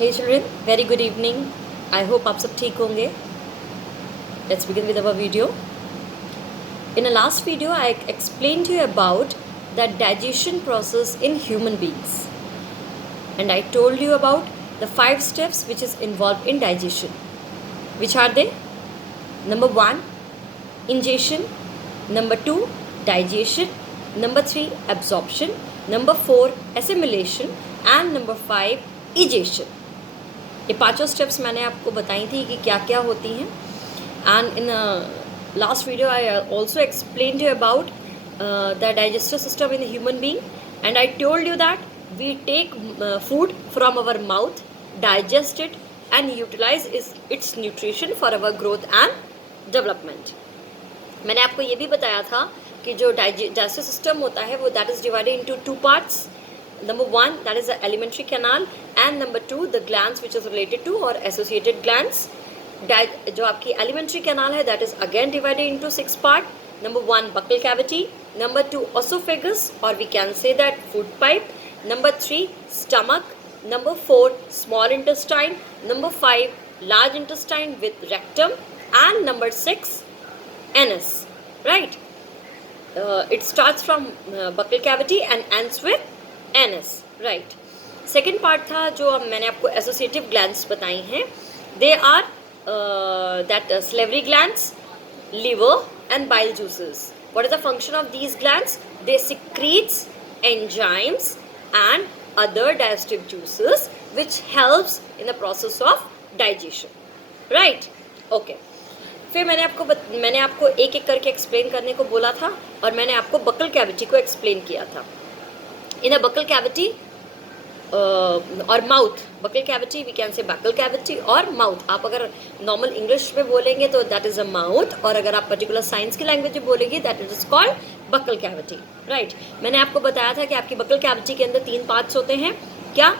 Hey children, very good evening. I hope आप सब ठीक होंगे. Let's begin with our video. In the last video, I explained to you about the digestion process in human beings. And I told you about the 5 steps which is involved in digestion. Which are they? Number 1, ingestion. Number 2, digestion. Number 3, absorption. Number 4, assimilation. And number 5, egestion. ये पांचों steps मैंने आपको बताई थी कि क्या क्या होती हैं. And in last video I also explain you about the digestive system in human being and I told you that we take food from our mouth, digest it and utilize its nutrition for our growth and development. मैंने आपको ये भी बताया था कि जो digestive system होता है वो that is divided into 2 parts. Number 1, that is the alimentary canal, and number 2, the glands which is related to or associated glands. जो आपकी alimentary canal है that is again divided into 6 part. Number 1, buccal cavity. Number 2, esophagus, or we can say that food pipe. Number 3, stomach. Number 4, small intestine. Number 5, large intestine with rectum. And number 6, anus. Right? It starts from buccal cavity and ends with anus. Right. Second part था जो मैंने आपको associative glands बताई हैं. They are that salivary glands, liver and bile juices. What is the function of these glands? They secretes enzymes and other digestive juices which helps in the process of digestion. Right? Okay. फिर मैंने आपको एक एक करके explain करने को बोला था और मैंने आपको बकल कैविटी को एक्सप्लेन किया था. In a buccal cavity or mouth, buccal cavity we can say buccal cavity or mouth. आप अगर नॉर्मल इंग्लिश में बोलेंगे तो दैट इज़ अ माउथ, और अगर आप पर्टिकुलर साइंस की लैंग्वेज में बोलेंगे that is called buccal cavity. Right. मैंने आपको बताया था कि आपकी बक्कल कैविटी के अंदर 3 पार्ट्स होते हैं. क्या?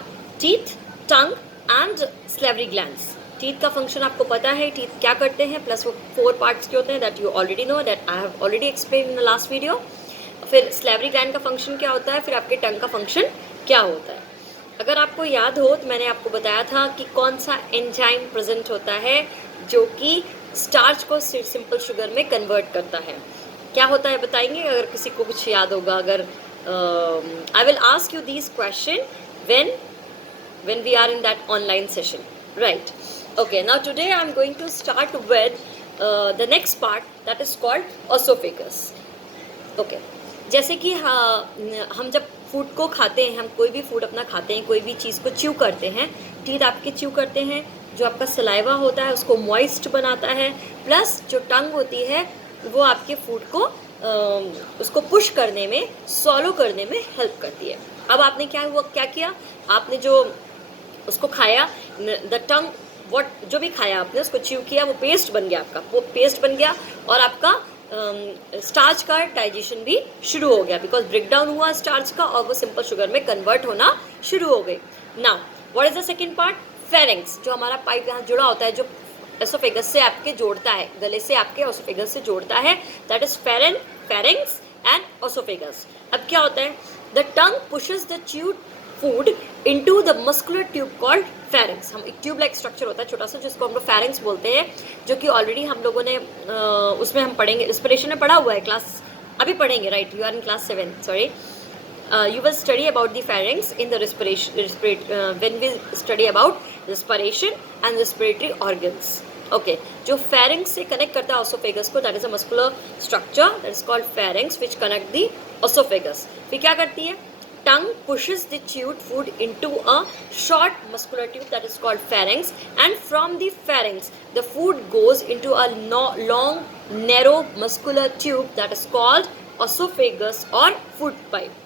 Teeth, tongue and slavery glands. Teeth का फंक्शन आपको पता है, टीथ क्या करते हैं, प्लस वो 4 पार्ट्स के होते हैं that you already know, that I have already explain in the last video. फिर स्लेवरी ग्लैंड का फंक्शन क्या होता है, फिर आपके टंग का फंक्शन क्या होता है. अगर आपको याद हो तो मैंने आपको बताया था कि कौन सा एंजाइम प्रेजेंट होता है जो कि स्टार्च को सिंपल शुगर में कन्वर्ट करता है. क्या होता है बताएंगे अगर किसी को कुछ याद होगा. अगर I will ask you these question when we are in that online session. Right. Okay, now today I am going to start with the next part that is called esophagus. Okay. जैसे कि हम जब food को खाते हैं, हम कोई भी फूड अपना खाते हैं, कोई भी चीज़ को च्यू करते हैं, टीथ आपके च्यू करते हैं, जो आपका सलाइवा होता है उसको मॉइस्ट बनाता है, प्लस जो टंग होती है वो आपके फूड को उसको पुश करने में, सॉलो करने में हेल्प करती है. अब आपने क्या किया, आपने जो उसको खाया, द टंग जो भी खाया आपने उसको च्यू किया, वो पेस्ट बन गया आपका, वो पेस्ट बन गया और आपका स्टार्च का डाइजेशन भी शुरू हो गया बिकॉज ब्रेकडाउन हुआ स्टार्च का और वो सिंपल शुगर में कन्वर्ट होना शुरू हो गई. Now what is the second part? Pharynx. जो हमारा पाइप यहाँ जुड़ा होता है, जो एसोफेगस से आपके जोड़ता है, गले से आपके एसोफेगस से जोड़ता है, that is pharynx and oesophagus. अब क्या होता है, the tongue pushes the chewed food into the muscular tube called pharynx. हम एक ट्यूब लाइक स्ट्रक्चर होता है छोटा सा जिसको हम लोग फेरिंग्स बोलते हैं, जो कि ऑलरेडी हम लोगों ने उसमें हम पढ़ेंगे, रेस्पिरेशन में पढ़ा हुआ है, क्लास अभी पढ़ेंगे. Right, you are in class 7. Sorry, you will study about the pharynx in the when we study about respiration and respiratory organs. Okay, जो pharynx से connect करता है esophagus को, that is a muscular structure that is called pharynx which connect the esophagus. फिर क्या करती है, tongue pushes the chewed food into a short muscular tube that is called pharynx, and from the pharynx the food goes into a long narrow muscular tube that is called esophagus or food pipe.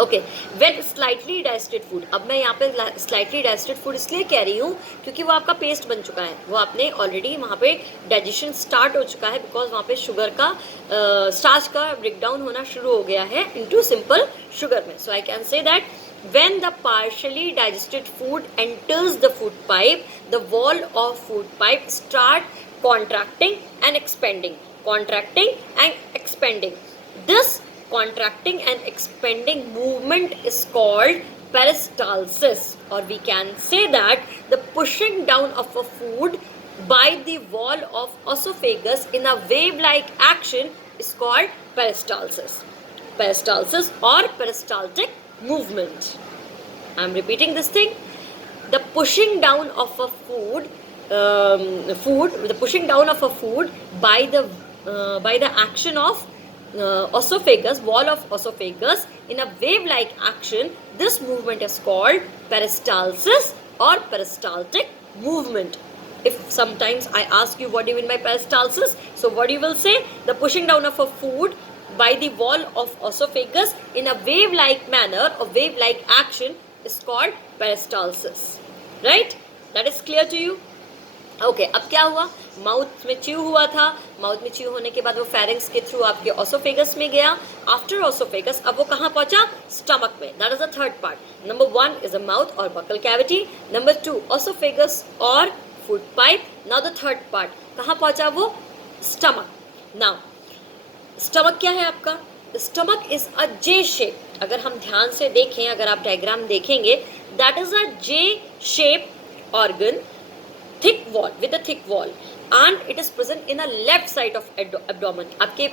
Okay, when slightly digested food. अब मैं यहाँ पे slightly digested food इसलिए कह रही हूँ क्योंकि वो आपका पेस्ट बन चुका है, वो आपने ऑलरेडी वहाँ पे डाइजेशन स्टार्ट हो चुका है बिकॉज वहाँ पे शुगर का स्टार्च का ब्रेकडाउन होना शुरू हो गया है इनटू सिंपल शुगर में. So I can say that when the partially digested food enters the food pipe, the wall of food pipe start contracting and expanding. This contracting and expanding movement is called peristalsis, or we can say that the pushing down of a food by the wall of esophagus in a wave-like action is called peristalsis. Peristalsis or peristaltic movement. I am repeating this thing. The pushing down of a food, the pushing down of a food by the action of esophagus, wall of esophagus in a wave-like action. This movement is called peristalsis or peristaltic movement. If sometimes I ask you what do you mean by peristalsis, so what you will say? The pushing down of a food by the wall of esophagus in a wave-like manner or wave-like action is called peristalsis. Right? That is clear to you? Okay अब क्या हुआ, mouth में chew हुआ था, mouth में chew होने के बाद वो फेरिंग्स के थ्रू आपके ओसोफेगस में गया. आफ्टर ओसोफेगस अब वो कहाँ पहुंचा? स्टमक में. That is the third part. Number 1 is a mouth और बकल कैविटी. नंबर 2 ओसोफेगस और food pipe. Now the third part कहाँ पहुंचा वो? स्टमक. नाउ स्टमक क्या है आपका? Stomach is a J shape. अगर हम ध्यान से देखें, अगर आप डायग्राम देखेंगे, that is a J shape organ, thick wall, with a thick wall, and it is present in a left side of abdomen. आपके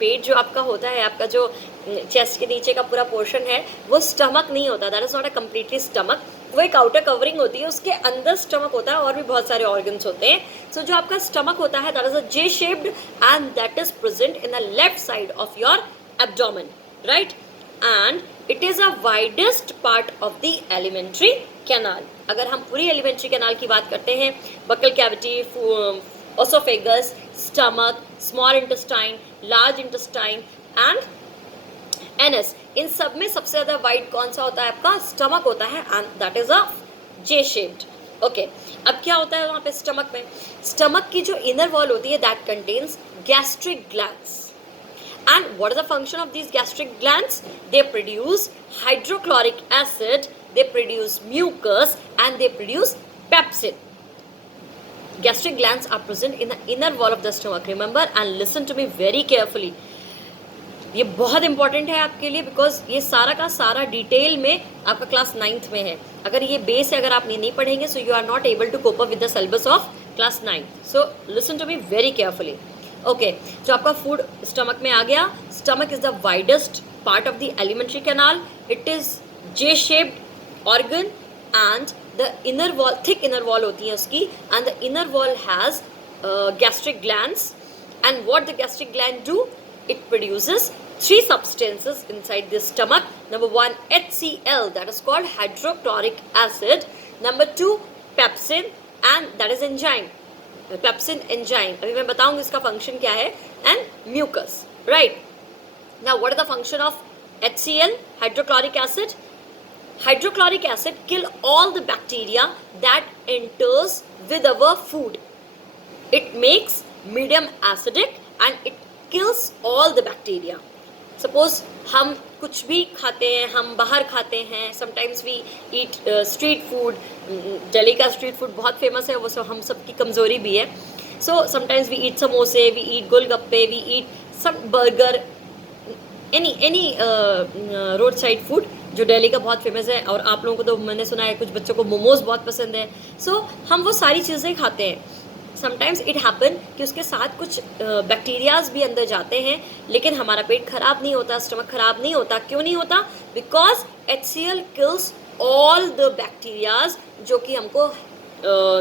पेट जो आपका होता है, आपका जो चेस्ट के नीचे का पूरा पोर्शन है, वो स्टमक नहीं होता. That is not a completely stomach. वो एक आउटर कवरिंग होती है, उसके अंदर स्टमक होता है और भी बहुत सारे ऑर्गन्स होते हैं. सो जो आपका स्टमक होता है, that is a J shaped and that is present in the left side of your abdomen, right? And it is a widest part of the alimentary canal. अगर हम पूरी एलिमेंट्री कैनाल की बात करते हैं, buccal cavity, oesophagus, stomach, small intestine, large intestine and anus, इन सब में सबसे ज़्यादा वाइड कौन सा होता है? आपका स्टमक होता है, and that is a J shaped. Okay, अब क्या होता है वहाँ पे स्टमक में? स्टमक की जो इनर वॉल होती है, that contains gastric glands. And what is the function of these gastric glands? They produce hydrochloric acid, they produce mucus, and they produce pepsin. Gastric glands are present in the inner wall of the stomach. Remember and listen to me very carefully. ये बहुत important है आपके लिए, because ये सारा का सारा detail में आपका क्लास 9th में है. अगर ये बेस है, अगर आप ये नहीं पढ़ेंगे, so you are not able to cope up with the syllabus of class 9th. So listen to me very carefully. Okay, जो आपका फूड स्टमक में आ गया. Stomach is the widest part of the alimentary canal. It is J shaped organ and the inner wall, thick inner wall होती है उसकी, and the inner wall has gastric glands. And what the gastric gland do? It produces 3 substances inside the stomach. Number 1 HCl, that is called hydrochloric acid. Number 2 pepsin, and that is enzyme. Pepsin enzyme, अभी मैं बताऊंगी इसका function क्या है. And mucus, right? Now what is the function of HCl, hydrochloric acid? Hydrochloric acid kill all the bacteria that enters with our food. It makes medium acidic and it kills all the bacteria. Suppose हम कुछ भी खाते हैं, हम बाहर खाते हैं, sometimes we eat street food. Delhi का स्ट्रीट फूड बहुत फेमस है, वो सब हम सब की कमज़ोरी भी है. सो समटाइम्स वी ईट समोसे, वी ईट गोलगप्पे, we eat some burger, any road side food जो दिल्ली का बहुत फेमस है. और आप लोगों को तो मैंने सुना है कुछ बच्चों को मोमोज बहुत पसंद है. सो हम वो सारी चीज़ें खाते हैं. समटाइम्स इट हैपन कि उसके साथ कुछ बैक्टीरियाज भी अंदर जाते हैं, लेकिन हमारा पेट खराब नहीं होता, स्टमक खराब नहीं होता. क्यों नहीं होता? Because HCl kills all the bacterias जो कि हमको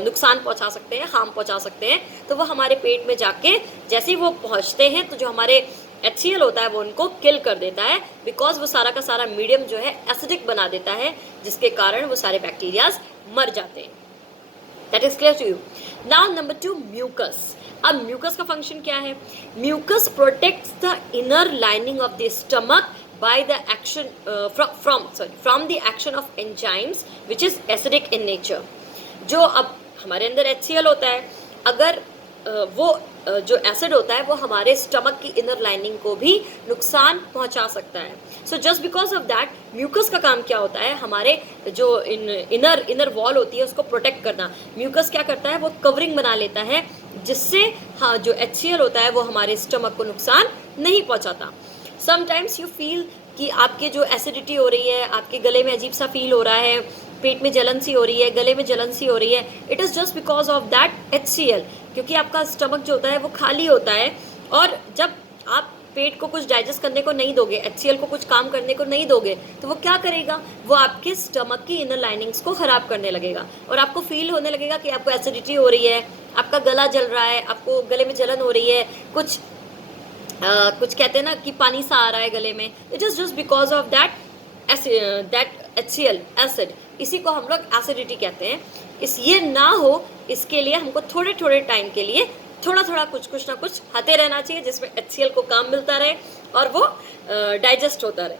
नुकसान पहुंचा सकते हैं, हार्म पहुंचा सकते हैं. तो वो हमारे पेट में जाके जैसे ही वो पहुंचते हैं, तो जो हमारे HCl होता है वो उनको किल कर देता है, बिकॉज वो सारा का सारा मीडियम जो है एसिडिक बना देता है, जिसके कारण वो सारे बैक्टीरियाज मर जाते हैं. That is clear to you. Now number 2, mucus. अब mucus का function क्या है? Mucus protects the inner lining of the stomach by the action from the action of enzymes which is acidic in nature. जो अब हमारे अंदर HCl होता है, अगर वो जो एसिड होता है वो हमारे स्टमक की इनर लाइनिंग को भी नुकसान पहुंचा सकता है. So just because of that mucus का काम क्या होता है? हमारे जो इनर वॉल होती है उसको प्रोटेक्ट करना. म्यूकस क्या करता है? वो कवरिंग बना लेता है, जिससे जो HCl होता है वो हमारे स्टमक को नुकसान नहीं पहुंचाता. समटाइम्स यू फील कि आपके जो एसिडिटी हो रही है, आपके गले में अजीब सा फील हो रहा है, पेट में जलन सी हो रही है, गले में जलन सी हो रही है, it is just because of that HCl, क्योंकि आपका स्टमक जो होता है वो खाली होता है, और जब आप पेट को कुछ डाइजेस्ट करने को नहीं दोगे, HCl को कुछ काम करने को नहीं दोगे, तो वो क्या करेगा, वो आपके स्टमक की इनर लाइनिंग्स को ख़राब करने लगेगा, और आपको फील होने लगेगा कि आपको एसिडिटी हो रही है, आपका गला जल रहा है, आपको गले में जलन हो रही है, कुछ कहते हैं ना कि पानी सा आ रहा है गले में, it is just because of that HCl acid. इसी को हम लोग एसिडिटी कहते हैं। ये ना हो, इसके लिए हमको थोड़े थोड़े टाइम के लिए थोड़ा थोड़ा कुछ ना कुछ खाते रहना चाहिए, जिसमें HCl को काम मिलता रहे और वो डाइजेस्ट होता रहे,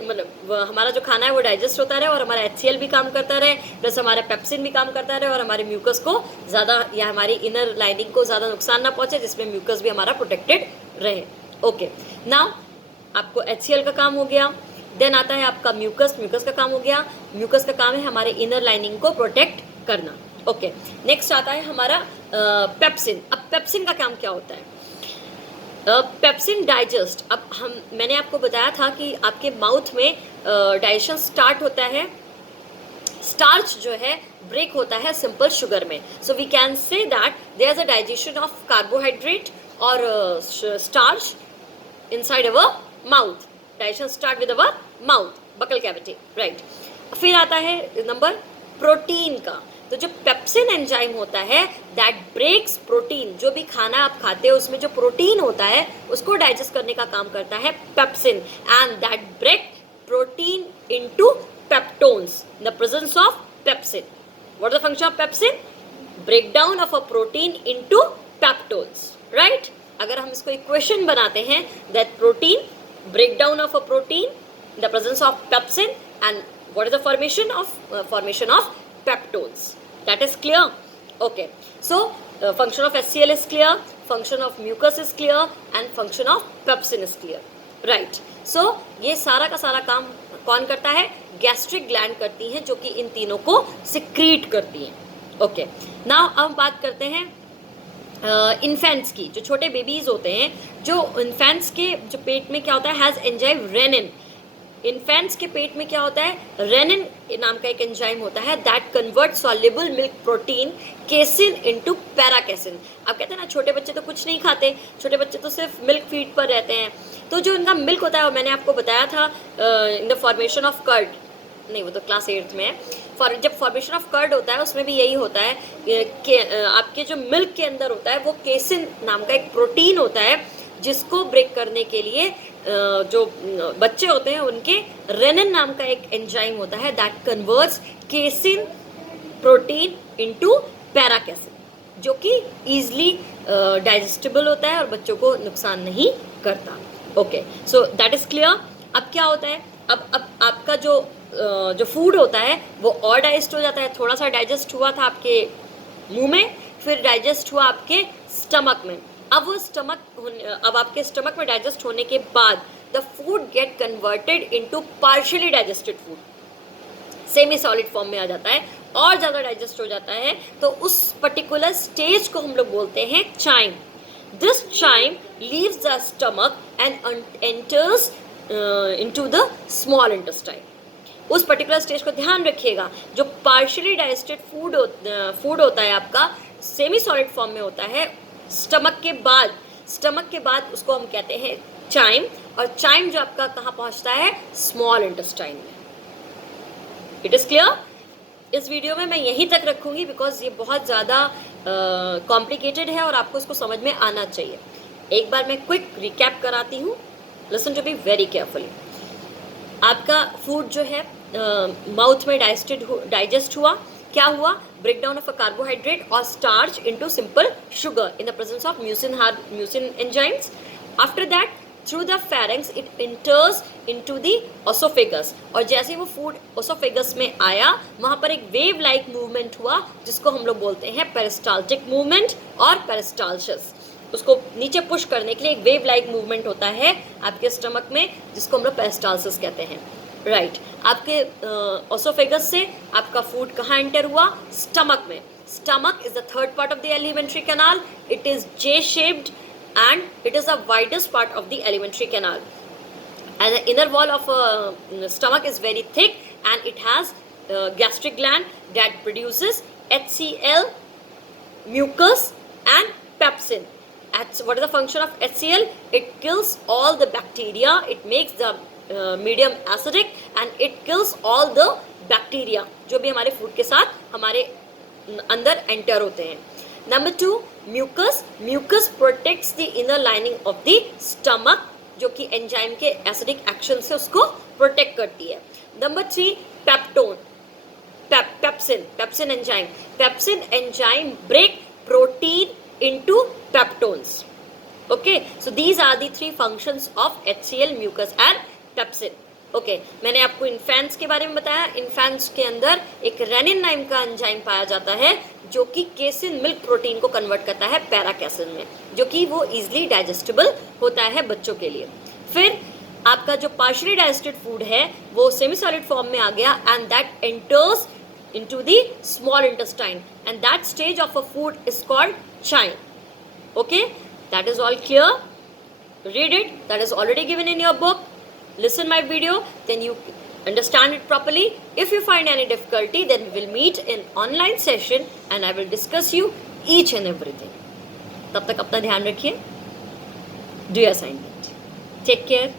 मतलब हमारा जो खाना है वो डाइजेस्ट होता रहे, और हमारा HCl भी काम करता रहे, प्लस हमारा पेप्सिन भी काम करता रहे, और हमारे म्यूकस को ज़्यादा, या हमारी इनर लाइनिंग को ज़्यादा नुकसान ना पहुँचे, जिसमें म्यूकस भी हमारा प्रोटेक्टेड रहे। ओके, नाउ आपको HCl का काम हो गया। देन आता है आपका म्यूकस का काम हो गया। म्यूकस का काम है हमारे इनर लाइनिंग को प्रोटेक्ट करना। ओके, नेक्स्ट आता है हमारा पेप्सिन। अब पेप्सिन का काम क्या होता है? पेप्सिन डाइजेस्ट, मैंने आपको बताया था कि आपके माउथ में डाइजेशन स्टार्ट होता है, स्टार्च जो है ब्रेक होता है सिंपल शुगर में। So we can say that there is a digestion of carbohydrate और starch inside our mouth. Digestion start with our mouth, buccal cavity, right. फिर आता है नंबर प्रोटीन का। तो जो पेप्सिन एंजाइम होता है दैट ब्रेक्स प्रोटीन, जो भी खाना आप खाते हो उसमें जो प्रोटीन होता है उसको डाइजेस्ट करने का काम करता है pepsin, and that break protein into peptones in the presence of pepsin. What is the function of pepsin? Breakdown of a protein into peptones, right. अगर हम इसको इक्वेशन बनाते हैं, that protein breakdown of a protein in the presence of pepsin, and what is the formation of peptones. That is clear? Okay, so function of HCl is clear, function of mucus is clear, and function of pepsin is clear, right? So ये सारा का सारा काम कौन करता है? Gastric gland करती हैं, जो कि इन तीनों को सिक्रीट करती हैं। ओके, नाउ अब बात करते हैं इन्फेंट्स की। जो छोटे बेबीज़ होते हैं, जो इन्फेंट्स के जो पेट में क्या होता है, हैज़ एंजाइम रेनिन। इन्फेंट्स के पेट में क्या होता है? रेनिन नाम का एक एंजाइम होता है that convert soluble milk protein casein into paracasein. आप कहते हैं ना छोटे बच्चे तो कुछ नहीं खाते, छोटे बच्चे तो सिर्फ मिल्क फीड पर रहते हैं, तो जो इनका मिल्क होता है, वो मैंने आपको बताया था in the formation of curd, नहीं वो तो क्लास 8th में है। जब फॉर्मेशन ऑफ कर्ड होता है उसमें भी यही होता है कि आपके जो मिल्क के अंदर होता है वो केसिन नाम का एक प्रोटीन होता है, जिसको ब्रेक करने के लिए जो बच्चे होते हैं उनके रेनिन नाम का एक एंजाइम होता है that converts casein protein into paracasein, जो कि ईजिली डाइजेस्टेबल होता है और बच्चों को नुकसान नहीं करता। Okay, so that is clear. अब क्या होता है, अब आपका जो फूड होता है वो और डाइजेस्ट हो जाता है। थोड़ा सा डाइजेस्ट हुआ था आपके मुंह में, फिर डाइजेस्ट हुआ आपके स्टमक में। अब आपके स्टमक में डाइजेस्ट होने के बाद the food get converted into partially digested food, semi solid form में आ जाता है और ज़्यादा डाइजेस्ट हो जाता है। तो उस पर्टिकुलर स्टेज को हम लोग बोलते हैं chyme. This chyme leaves the stomach and enters into the small intestine. उस पर्टिकुलर स्टेज को ध्यान रखिएगा। जो पार्शियली डाइजेस्टेड फूड होता है आपका सेमी सॉलिड फॉर्म में होता है स्टमक के बाद उसको हम कहते हैं चाइम, और चाइम जो आपका कहाँ पहुँचता है? स्मॉल इंटेस्टाइन में। It is clear? इस वीडियो में मैं यहीं तक रखूँगी बिकॉज ये बहुत ज़्यादा कॉम्प्लिकेटेड है और आपको इसको समझ में आना चाहिए। एक बार मैं क्विक रिकैप कराती हूँ, listen to be very carefully. आपका फूड जो है माउथ में डाइजेस्ट हुआ, क्या हुआ? ब्रेकडाउन ऑफ अ कार्बोहाइड्रेट और starch into simple sugar in the presence of mucin enzymes. After that through the pharynx it enters into the oesophagus, और जैसे वो फूड ओसोफेगस में आया वहाँ पर एक वेव लाइक मूवमेंट हुआ जिसको हम लोग बोलते हैं पेरिस्टाल्टिक मूवमेंट और पेरिस्टाल्सिस। उसको नीचे पुश करने के लिए एक वेव लाइक मूवमेंट होता है आपके स्टमक में, जिसको हम लोग पेरिस्टाल्सिस कहते हैं, राइट। आपके ओसोफेगस से आपका फूड कहाँ एंटर हुआ? स्टमक में। Stomach is the third part of the alimentary canal. It is J shaped and it is the widest part of the alimentary canal, And the inner wall of stomach is very thick, and it has gastric gland that produces HCl, mucus and pepsin. What is the function of HCl? It kills all the bacteria, it makes the medium acidic, and it kills all the bacteria जो भी हमारे food के साथ हमारे अंदर enter होते हैं. Number 2, mucus. Mucus protects the inner lining of the stomach, जो कि एंजाइम के एसिडिक एक्शन से उसको प्रोटेक्ट करती है. Number 3, peptone. Pepsin enzyme. Pepsin enzyme break protein into peptones. Okay, so these are the 3 functions of HCl, mucus and pepsin. Okay, मैंने आपको infants के बारे में बताया. इन्फेंट्स के अंदर एक रेनिन नाम का एंजाइम पाया जाता है जो कि केसिन मिल्क प्रोटीन को कन्वर्ट करता है पैराकेसिन में, जो कि वो इजिली डाइजेस्टेबल होता है बच्चों के लिए. फिर आपका जो पार्शियली डाइजेस्टेड फूड है वो सेमी सॉलिड फॉर्म में आ गया, and that enters into the small intestine, and that stage of a food is called chyme. Okay, that is all clear. Read it, that is already given in your book. Listen my video, then you understand it properly. If you find any difficulty, then we will meet in online session and I will discuss you each and everything. तब तक अपना ध्यान रखिए. Do your assignment. Take care.